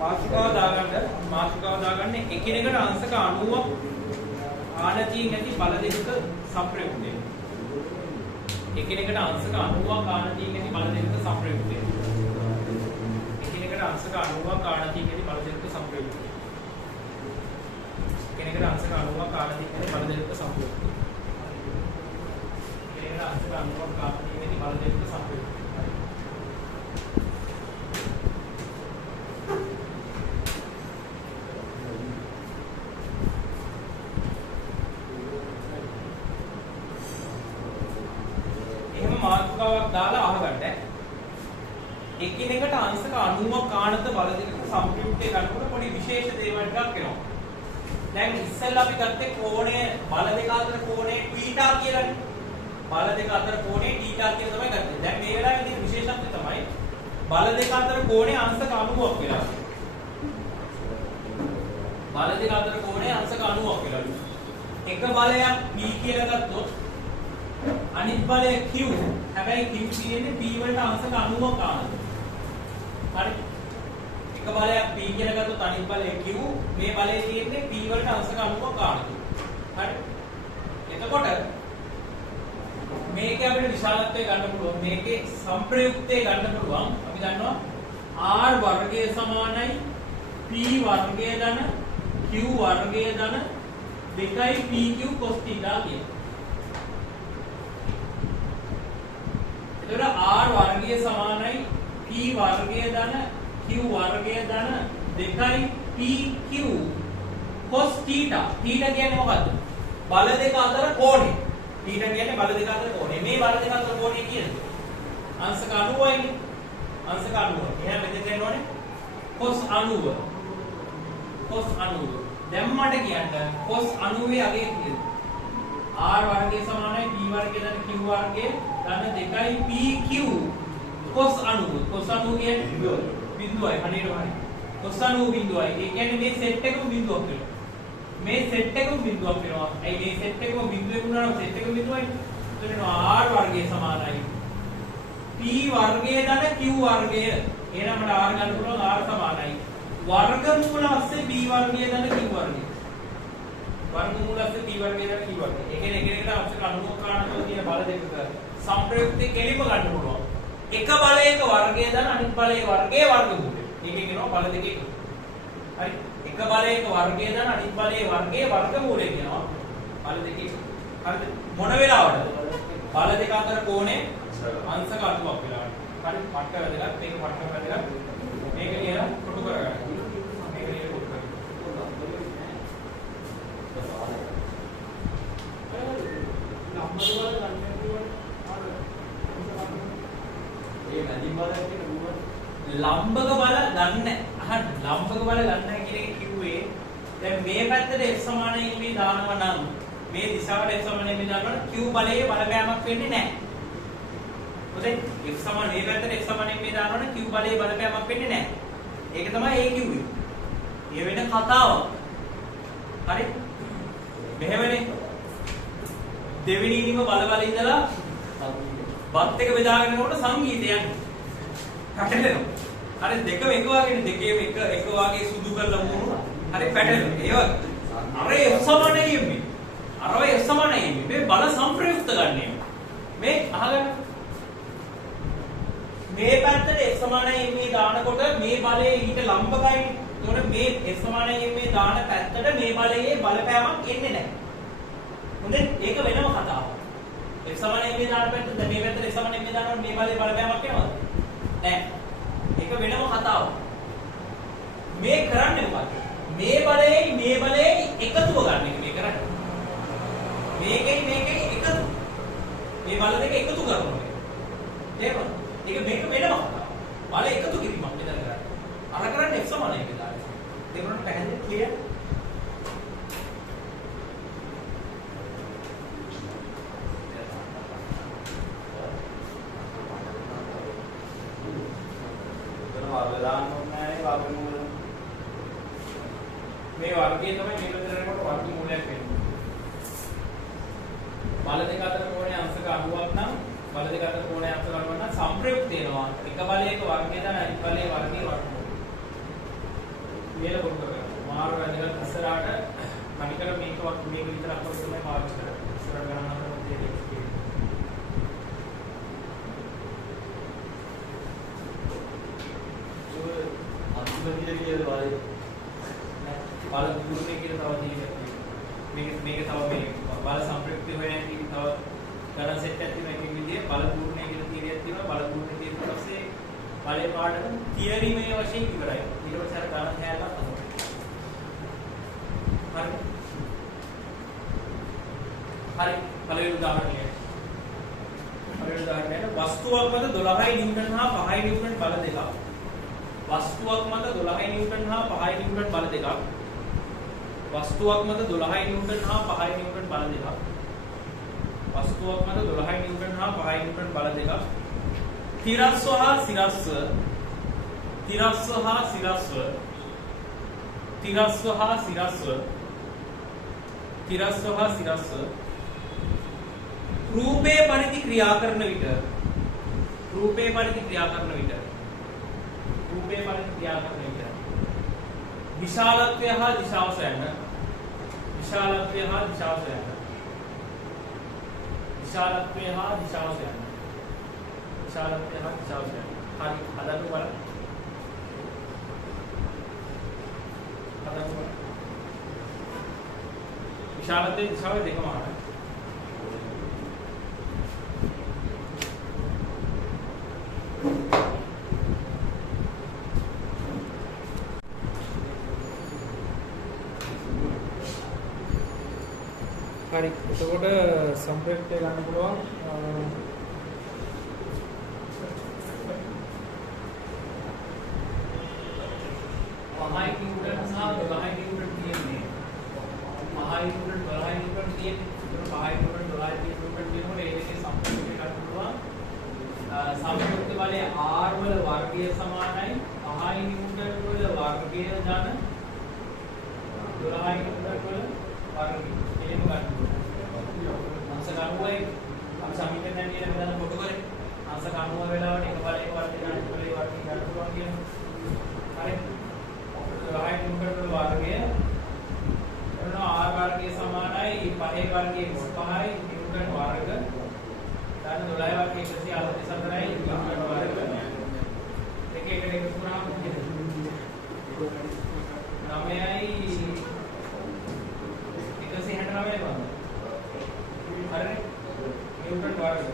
මාතෘකාව දාගන්න එකිනෙකට අංශක 90ක් ආනතියෙන් ඇති බල දෙක සම්ප්‍රයුක්තය. එකිනෙකට අංශක 90ක් ආනතියෙන් ඇති බල දෙක සම්ප්‍රයුක්තය. එකිනෙකට අංශක 90ක් ආනතියෙන් ඇති බල දෙක සම්ප්‍රයුක්තය. එකිනෙකට අංශක 90ක් ආනතියෙන් ඇති බල දෙක සම්ප්‍රයුක්තය. එකිනෙකට අංශක 90ක් ආනතියෙන් ඇති බල දෙක සම්ප්‍රයුක්තය. මාතෘකාවක් දාලා අහගන්න. එකිනෙකට අංශක 90ක් ආනත බල දෙකක සම්ප්‍රයුක්තය ගන්නකොට පොඩි විශේෂ දේවල් ටිකක් එනවා. දැන් ඉස්සෙල්ලා අපි ගත්තේ කෝණය බල දෙක අතර කෝණය θ කියලානේ. බල දෙක අතර කෝණය θ කියලා තමයි ගත්තේ. දැන් මේ වෙලාවේ තියෙන විශේෂත්වය තමයි බල දෙක අතර කෝණය අංශක 90ක් වෙලා. බල දෙක අතර කෝණය අංශක 90ක් වෙලා. එක බලයක් P කියලා ගත්තොත් අනිත් බලය Q. හැබැයි Q කියන්නේ P වලට අංශක 90ක් ආනද. හරි. එක බලයක් P කියලා ගත්තොත් අනිත් බලය Q. මේ බලය තියෙන්නේ P වලට අංශක 90ක් ආනද. හරි. එතකොට මේකේ අපිට විශාලත්වය ගන්න පුළුවන්. මේකේ සම්ප්‍රයුක්තය ගන්න පුළුවන්. අපි දන්නවා R වර්ගය සමානයි P වර්ගය ධන Q වර්ගය ධන 2pq cos θ කියලා. එතකොට r වර්ගය සමානයි p වර්ගය ධන q වර්ගය ධන 2pq cos θ. θ කියන්නේ මොකද්ද? බල දෙක අතර කෝණය. θ කියන්නේ බල දෙක අතර කෝණය. මේ බල දෙක අතර කෝණය කියන්නේ අංශක 90යිනේ. අංශක 90. එහෙනම් මෙතන දෙන්න ඕනේ cos 90. cos 90. දැන් මට කියන්න cos 90 අගය කීයද? r වර්ගය සමානයි p වර්ගය ධන q වර්ගය ධන 2pq cos 90. cos 90 කියන්නේ බිඳුවයි. හරියට හරි. cos 90 බිඳුවයි. ඒ කියන්නේ මේ සෙට් එකම බිඳුවක් වෙනවා. මේ සෙට් එකම බිඳුවක් වෙනවා. ඇයි මේ සෙට් එකම බිඳුවෙක වුණා නම් සෙට් එකම බිඳුවයි. එතන r වර්ගය සමානයි p වර්ගය ධන q වර්ගය. එහෙනම් මට r ගන්න පුළුවන් r සමානයි වර්ගමූල අස්සේ b වර්ගය ධන q වර්ගය. වර්ගමූල අස්සේ b වර්ගය ධන q වර්ගය. ඒ කියන්නේ එකිනෙකට අංශක 90ක් කාණකෝ කියන බල දෙකක සම්ප්‍රයුක්තේ කෙලිම ගන්න පුළුවන්. එක බලයක වර්ගය ධන අනිත් බලයේ වර්ගයේ වර්ගමූලය. මේකේ කියනවා බල දෙකේ. හරි. එක බලයක වර්ගය ධන අනිත් බලයේ වර්ගයේ වර්ගමූලය කියනවා බල දෙකේ. හරිද? මොන වෙලාවටද? බල දෙක අතර කෝණය අංශක 80ක් වෙලාවට. හරි. පට්ට වැදගත්. මේක පට්ට වැදගත්. මේක කියලා කොටු කරගන්න. මේක කියලා කොටු කරගන්න. ලම්බක බල ගන්න. අහන්න. ලම්බක බල ගන්න කියන එක කිව්වේ දැන් මේ පැත්තට f සමානයි මේ දානවා නම් මේ දිශාවට f සමානයි මේ දානවා q බලයේ බලපෑමක් වෙන්නේ නැහැ. හොඳයි. f සමාන මේ පැත්තට f සමානයි මේ දානවා නම් q බලයේ බලපෑමක් වෙන්නේ නැහැ. ඒක තමයි ඒ කිව්වේ. ඒ වෙන කතාවක්. හරි? මෙහෙමනේ. දෙවෙනි ඉනිම බල ඉඳලා බත් එක බෙදාගෙන යනකොට සංගීතය යන්නේ. පැටලෙනවා. හරි දෙකම එක වගේනේ දෙකේම එක වගේ සුදු කරලා වුණා. හරි පැටලෙනවා. ඒ වගේ. අර F සමානයි මේ. අරව F සමානයි මේ බල සම්ප්‍රයුක්ත ගන්න මේ අහගන්න. මේ පැත්තට F සමානයි මේ දානකොට මේ බලය ඊට ලම්බකයි. ඒතකොට මේ F සමානයි මේ දාන පැත්තට මේ බලයේ බලපෑමක් එන්නේ නැහැ. හොඳේ ඒක වෙනම කතාවක්. F සමානයි මේ දාන පැත්තට මේ පැත්තට F සමානයි මේ දානකොට මේ බලයේ බලපෑමක් එනවද? නැහැ. ඒක වෙනම කතාවක්. මේ කරන්නේ මොකක්ද? මේ බලයේ එකතුව ගන්න එක මේ කරන්නේ. මේකයි එකතු. මේ බල දෙක එකතු කරනවා. තේරුණාද? ඒක මේක වෙනම කතාවක්. බල එකතු කිරීමක් මෙතන කරන්නේ. අර කරන්නේ F සමානයි මේ දාන. තේරුණාද? පැහැදිලි ක්ලියර්? මේ වර්ගය තමයි මේක විතරනකොට වර්ගමූලයක් වෙන්නේ. බල දෙක අතර කෝණය අංශක 90ක් නම් බල දෙක අතර කෝණය අංශක 90ක් නම් සම්ප්‍රයුක්ත වෙනවා. එක බලයක වර්ගය දාන අනිත් බලයේ වර්ගයේ වර්ගමූලය. මේල පොඩ්ඩක් කරගන්න. මාර වැදගත් ඉස්සරහට කණිකර මේක විතරක් වගේ තමයි පාවිච්චි කරන්නේ. ඉස්සරහට ගණන් කරන දේ ඒක. අන්තිමට කියලා බල දුරනේ කියලා තව තියෙනවා. මේක තව මේ බල සම්ප්‍රයුක්ත වෙන තව ගණන් සෙට් එකක් තියෙනවා. එකක විදිහේ බල දුරනේ කියලා තීරයක් තියෙනවා. බල දුරනේ තියෙන පස්සේ බලේ පාඩම තියරි මේ වශයෙන් ඉවරයි. ඊට පස්සේ අර ගණන් හැලක් තමයි. හරි පළවෙනි උදාහරණය. වස්තුවක් මත 12 නිව්ටන් හා 5 නිව්ටන් බල දෙකක්. වස්තුවක් මත 12 නිව්ටන් හා 5 නිව්ටන් බල දෙකක්. වස්තුවක් මත 12 නිව්ටන් හා 5 නිව්ටන් බල දෙකක්. වස්තුවක් මත 12 නිව්ටන් හා 5 නිව්ටන් බල දෙකක්. තිරස්ව හා සිරස්ව තිරස්ව හා සිරස්ව තිරස්ව හා සිරස්ව තිරස්ව හා සිරස්ව රූපේ පරිදි ක්‍රියා කරන විට රූපේ පරිදි ක්‍රියා කරන විට රූපේ පරිදි ක්‍රියා කරන විට විශාලත්වය හා දිශාව සොයන්න විශාලත්වය හා දිශාව සොයන්න විශාලත්වය හා දිශාව සොයන්න විශාලත්වය හා දිශාව සොයන්න හරි හදන්න බලන්න විශාලත්වය දිශාව දෙකම ආන හරි එතකොට සම්ප්‍රයුක්තය ගන්න පුළුවන් 5 නිව්ටන් සහ 12 නිව්ටන් තියෙන්නේ 5 නිව්ටන් 12 නිව්ටන් තියෙන්නේ ඒක 5 නිව්ටන් 12 නිව්ටන් තියෙනකොට ඒකේ සම්ප්‍රයුක්තය ගන්න පුළුවන් සම්ප්‍රයුක්ත බලය R වල වර්ගය සමානයි 5 නිව්ටන් වල වර්ගය ධන 12 නිව්ටන් වල වර්ගය එහෙම ගන්න අංශක 90යි අපි සමීකරණය කියන බෙදාන කොට කරේ අංශක 90 වෙලාවට එක බලයක වර්ගය ගන්න පුළුවන් ඒ වර්ගය ගන්න පුළුවන් කියනවා හරි 12 නිව්ටන් වල වර්ගය එනවා R වර්ගය සමානයි 5 වර්ගය 25යි නිව්ටන් වර්ග ධන 12 වර්ගය 144යි නිව්ටන් වර්ග එක එකට එකතු කරාම 9යි 169යි වගේ. හරිනේ? නිව්ටන් වර්ග.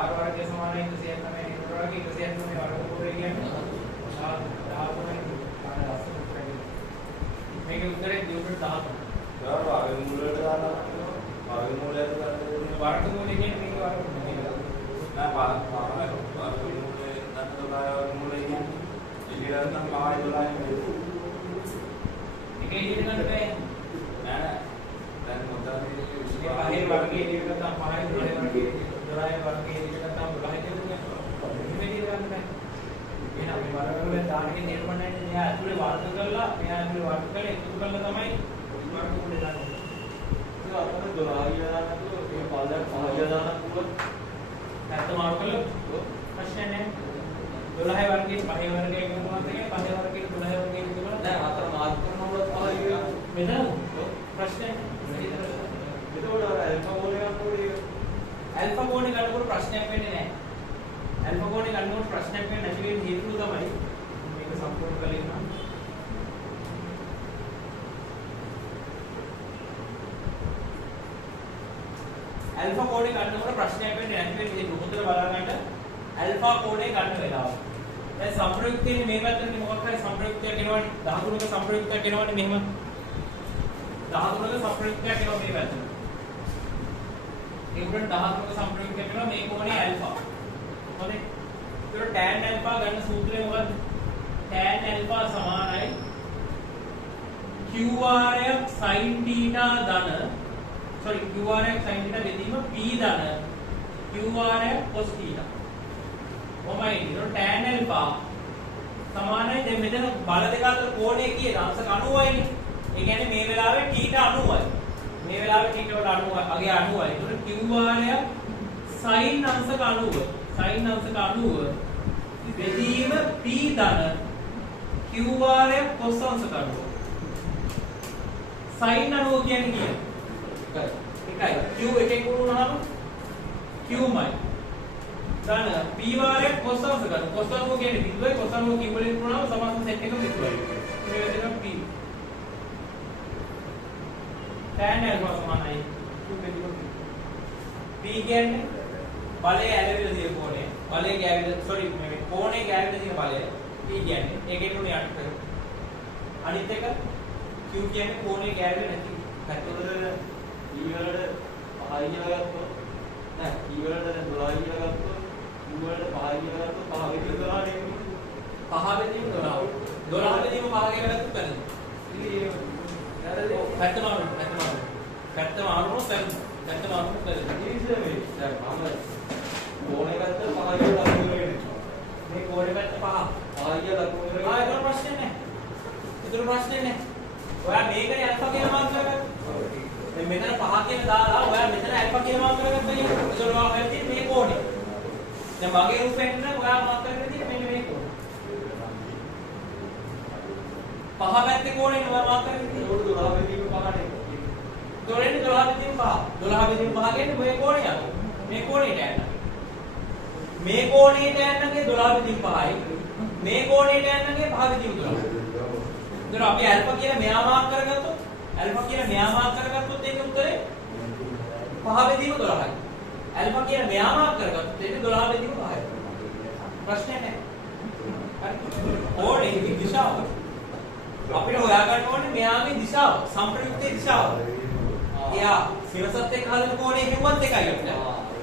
R වර්ගය සමානයි 169 නිව්ටන් වර්ග 169 වර්ගමූලය කියන්නේ 13යි. මේකේ උත්තරේ නිව්ටන් 13. වර්ගමූලයට දානවා. වර්ගමූලයට දාන්න වර්ගමූලය කියන්නේ මේක වර්ගමූලය. නෑ වර්ගමූලයේ නැත්නම් වර්ගමූලය කියන්නේ ඉලියට නම් 5 12 එකේ ඉලියට ගන්න බෑ. නෑ දැන් මොකද මේ පහේ වර්ගයේ ඉලියට ගත්තාම 5යි 12 වර්ගයේ 12 වර්ගයේ ඉලියට ගත්තාම 12යි කියන්නේ මේ ඉලියට ගන්න බෑ. එහෙනම් මේ වර්ගවල දාන්නේ තේරුම් නැහැ මෙයා ඇතුලේ වර්ග කරලා මෙයා ඇතුලේ වර්ග කරලා එකතු කරලා තමයි වර්ගමූලය දාන්නේ. ඒක අපිට 12 කියලා දාන්නකෝ මේ පාදයක් 5 කියලා දාන්න පුළුවන්. නැත්නම් මාරු කළොත් ප්‍රශ්න නැහැ. 12 වර්ගයේ 5 වර්ගයේ එකතු කරනවා කියන්නේ 5 වර්ගයේ 12 වර්ගයේ එකතු කරනවා. දැන් අතර මාර්ක් කරනකොට 5 කියලා මෙතන ප්‍රශ්න නැහැ. එතකොට අර ඇල්ෆා කෝණය ගන්නකොට ඇල්ෆා කෝණය ගන්නකොට ප්‍රශ්නයක් වෙන්නේ නැහැ. ඇල්ෆා කෝණය ගන්නකොට ප්‍රශ්නයක් වෙන්නේ නැති වෙන හේතුව තමයි මේක සම්පූර්ණ කරලා ඉන්නවා. ඇල්ෆා කෝණය ගන්නකොට ප්‍රශ්නයක් වෙන්නේ නැති වෙන හේතුව හොඳට බලා ගන්න. ඇල්ෆා කෝණය ගන්න වෙලාව. දැන් සම්ප්‍රයුක්තයේ මේ පැත්තේ මොකක් හරි සම්ප්‍රයුක්තයක් එනවනේ 13ක සම්ප්‍රයුක්තයක් එනවනේ මෙහෙම 13ක සම්ප්‍රයුක්තයක් එනවා මේ පැත්තට. නිව්ටන් 13ක සම්ප්‍රයුක්තයක් එනවා මේ කෝණය ඇල්ෆා. හොඳයි. ඒතකොට tan ඇල්ෆා ගන්න සූත්‍රය මොකද්ද? tan ඇල්ෆා සමානයි QR sin θ ධන QR sin θ බෙදීම P ධන QR cos θ. ඔමයි ඒතකොට tan ඇල්ෆා සමානයි දැන් මෙතන බල දෙක අතර කෝණය කියන අංශක 90යිනේ. ඒ කියන්නේ මේ වෙලාවේ θ 90යි. මේ වෙලාවේ θ වල 90 අගේ 90යි. ඒතකොට QR sin අංශක 90 sin අංශක 90 බෙදීම P ධන q වාරයක් cos අංශ කඩුව. sin අණුව කියන්නේ කීයද? එකයි. q එකෙන් ගුණ වුණාම qමයි. දැන් p වාරයක් cos අංශ කඩුව. cos අණුව කියන්නේ බිඳුවයි cos අණුව q වලින් ගුණ වුණාම සමාන සෙට් එක බිඳුවයි. මේ වෙනවා p. tan alpha සමානයි q බෙදුව p කියන්නේ බලය ඇලවිලා තියෙන කෝණය. බලය ගෑවිලා සෝරි මේ කෝණේ ගෑවිලා තියෙන බලය p කියන්නේ ඒකෙන් උනේ යට කර. අනිත් එක q කියන්නේ කෝණේ ගෑවිලා නැති. පැත්තවල e වලට 5 කියලා ගත්තොත් නෑ e වලට 12 කියලා ගත්තොත් u වලට 5 කියලා ගත්තොත් 5 වෙනි 12 නෙමෙයි. 5 වෙනිම 12. 12 වෙනිම 5 කියලා ගත්තොත් බැලුවා. ඉතින් පැත්ත මාරුන පැත්ත මාරුනොත් ඉතින් දැන් මම කෝණේ පැත්ත 5 කියලා ලකුණු වෙන්නේ. මේ කෝණේ පැත්ත 5. 5 කියලා ලකුණු වෙනවා. ඒක ප්‍රශ්නේ නැහැ. ඒක ප්‍රශ්නේ නැහැ. ඔයා මේකනේ අල්ෆා කියලා මාර්ක් කරගත්තා. දැන් මෙතන 5 කියලා දාලා ඔයා මෙතන අල්ෆා කියලා මාර්ක් කරගත්තා කියන්නේ. ඒක ඔයා හරියට මේ කෝණේ. දැන් මගේ රූපෙන් නම් ඔයා මාර්ක් කරගෙන තියෙන්නේ මෙන්න මේ කෝණේ. 5 පැත්තේ කෝණේ ඔයා මාර්ක් කරගෙන තියෙන්නේ 12 වෙනිම 5නේ. දොරෙන් 12 වෙනිම 5. 12 වෙනිම 5 කියන්නේ මේ කෝණේ යනවා. මේ කෝණේට යනවා. මේ කෝණයට යන්නගේ 12 වෙනිම 5යි. මේ කෝණයට යන්නගේ 5 වෙනිම 12යි. දැන් අපි ඇල්ෆා කියලා මෙයා මාර්ක් කරගත්තොත් ඇල්ෆා කියලා මෙයා මාර්ක් කරගත්තොත් ඒකේ උත්තරේ 5 වෙනිම 12යි. ඇල්ෆා කියලා මෙයා මාර්ක් කරගත්තොත් ඒකේ 12 වෙනිම 5යි. ප්‍රශ්නේ නැහැ. හරි. ඕනේ මේ දිශාව. අපිට හොයාගන්න ඕනේ මෙයාගේ දිශාව, සම්ප්‍රයුක්තයේ දිශාව. එයා සිරසත් එක්ක හදන කෝණය හෙව්වත් එකයි අපිට.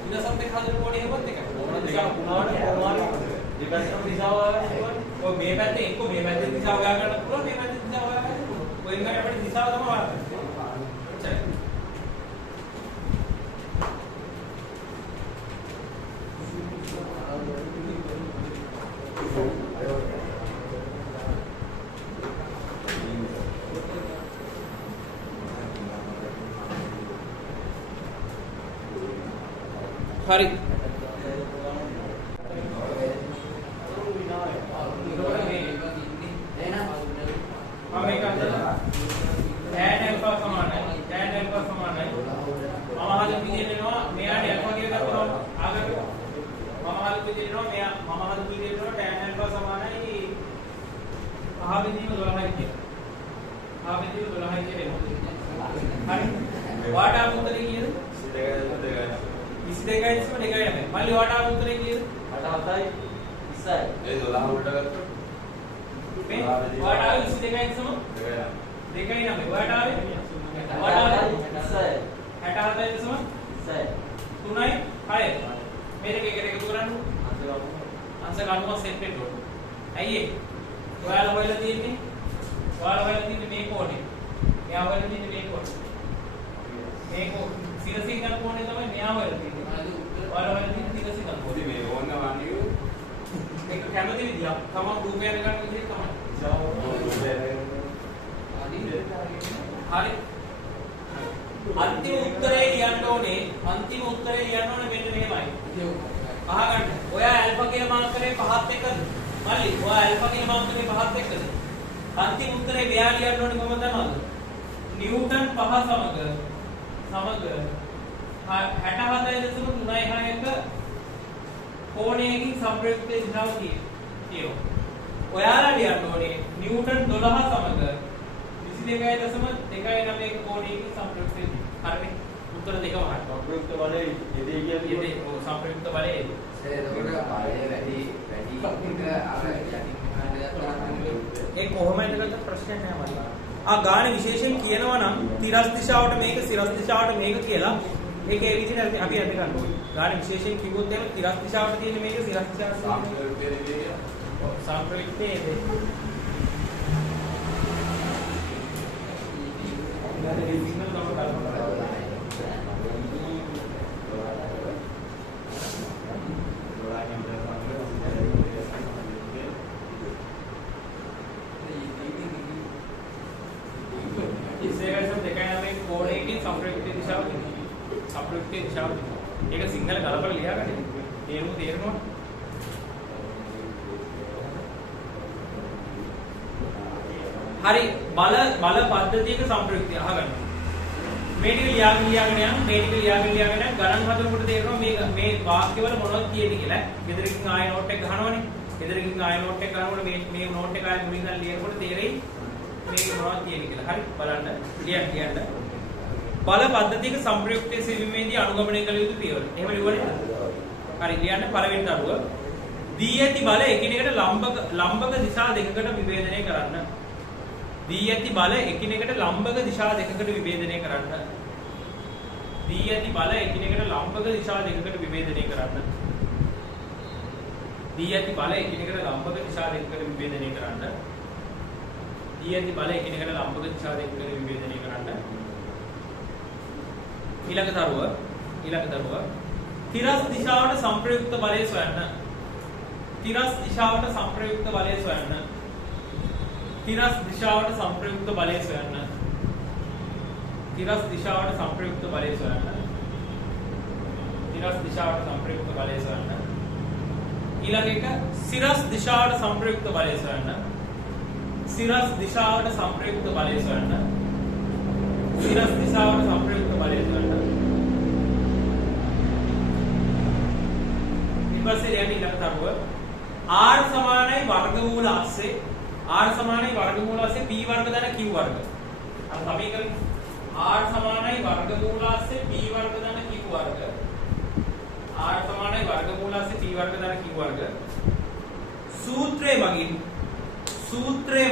සිරසත් එක්ක හදන කෝණය හෙව්වත් එකයි. කෝණ දෙකක් වුණාට කොහොමද දෙපැත්තම දිශාව හොයාගන්න. ඔය මේ පැත්තේ එක්ක මේ පැත්තේ දිශාව හොයාගන්න පුළුවන්, මේ පැත්තේ දිශාව හොයාගන්න පුළුවන්. ඔය එකට අපිට දිශාව තමයි හොයාගන්න. එච්චරයි. හරි. ගාන විශේෂයෙන් කියනවා නම් තිරස් දිශාවට මේක සිරස් දිශාවට මේක කියලා ඒකේ විදිහට අපි අද ගන්න ඕනේ. ගාන විශේෂයෙන් කිව්වොත් එහෙම තිරස් දිශාවට තියෙන මේක සිරස් දිශාවට සම්ප්‍රයුක්තයේ ඒක සිංහල කලබල ලියාගන්න. තේරුණා? හරි බල පද්ධතියක සම්ප්‍රයුක්තය අහගන්න. මේ ටික ලියාගෙන යන්න ගණන් හදනකොට තේරෙනවා මේ වාක්‍යවල මොනවද කියන්නේ කියලා. ගෙදරකින් ආයෙ නෝට් එක ගහනවනේ. ගෙදරකින් ආයෙ නෝට් එක ගහනකොට මේ නෝට් එක ආයෙ මුලින් ඉඳන් ලියනකොට තේරෙයි මේක මොනවද කියන්නේ කියලා. හරි බලන්න ලියන්න. බල පද්ධතියක සම්ප්‍රයුක්තයේ සිදුවීමේදී අනුගමනය කළ යුතු පියවර. එහෙම ලියුවනේ. හරි ලියන්න පළවෙනි දරුව. දී ඇති බල එකිනෙකට ලම්බක දිශා දෙකකට විභේදනය කරන්න. දී ඇති බල එකිනෙකට ලම්බක දිශා දෙකකට විභේදනය කරන්න. දී ඇති බල එකිනෙකට ලම්බක දිශා දෙකකට විභේදනය කරන්න. දී ඇති බල එකිනෙකට ලම්බක දිශා දෙකකට විභේදනය කරන්න. දී ඇති බල එකිනෙකට ලම්බක දිශා දෙකකට විභේදනය කරන්න. ඊළඟ දරුව තිරස් දිශාවට සංප්‍රයුක්ත බලය සොයන්න. තිරස් දිශාවට සංප්‍රයුක්ත බලය සොයන්න. තිරස් දිශාවට සංප්‍රයුක්ත බලය සොයන්න. තිරස් දිශාවට සංප්‍රයුක්ත බලය සොයන්න. තිරස් දිශාවට සංප්‍රයුක්ත බලය සොයන්න. ඊළඟ එක සිරස් දිශාවට සංප්‍රයුක්ත බලය සොයන්න. සිරස් දිශාවට සංප්‍රයුක්ත බලය සොයන්න. සිරස් දිශාවට සංප්‍රයුක්ත බලය සොයන්න. ඊපස්සේ යන්නේ ඊළඟ තරුව r සමානයි වර්ගමූල අස්සේ r සමානයි වර්ගමූල අස්සේ p වර්ග ධන q වර්ග. අර සමීකරණ r සමානයි වර්ගමූල අස්සේ p වර්ග ධන q වර්ග. r සමානයි වර්ගමූල අස්සේ p වර්ග ධන q වර්ග. සූත්‍රය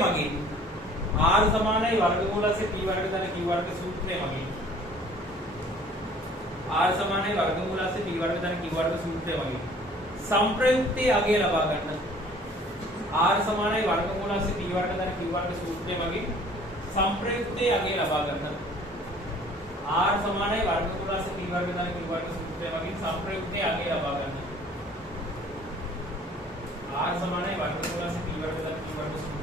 මගින් r සමානයි වර්ගමූල අස්සේ p වර්ග ධන q වර්ග සූත්‍රය මගින් r සමානයි වර්ගමූල අස්සේ p වර්ග ධන q වර්ග සූත්‍රය මගින් संप्रयुक्तයේ අගය ලබා ගන්න. r සමානයි වර්ගමූල අස්සේ p වර්ග ධන q වර්ග සූත්‍රය මගින් संप्रयुक्तයේ අගය ලබා ගන්න. r සමානයි වර්ගමූල අස්සේ p වර්ග ධන q වර්ග සූත්‍රය මගින් संप्रयुक्तයේ අගය ලබා ගන්න. r සමානයි වර්ගමූල අස්සේ p වර්ග ධන q වර්ග